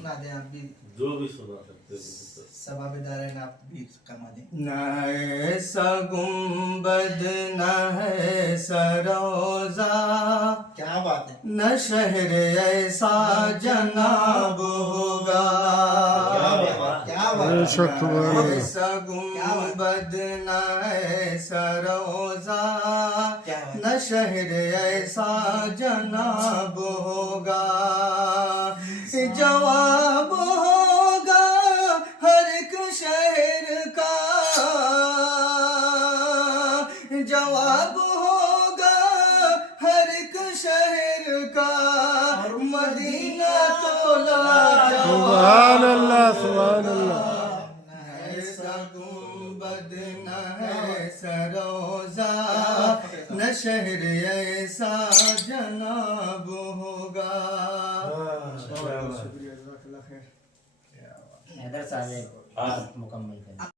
सुना दें आप भी, जो भी सुना सकते हो। सभा में दायरे आप भी कमा दें। न ऐसा गुंबद न है सरोजा, क्या बात है, न शहर ऐसा जनाब होगा। क्या बात है, ऐसा गुंबद न है सरोजा, न शहर ऐसा जनाब होगा। जवाब होगा हर एक शहर का, जवाब होगा हर एक शहर का, मदीना तो सुभान अल्लाह, सुभान अल्लाह। ऐसा गुंबद न है सरोजा, न शहर ऐसा जनाब होगा। हैदर साहब मुकम्मल करें।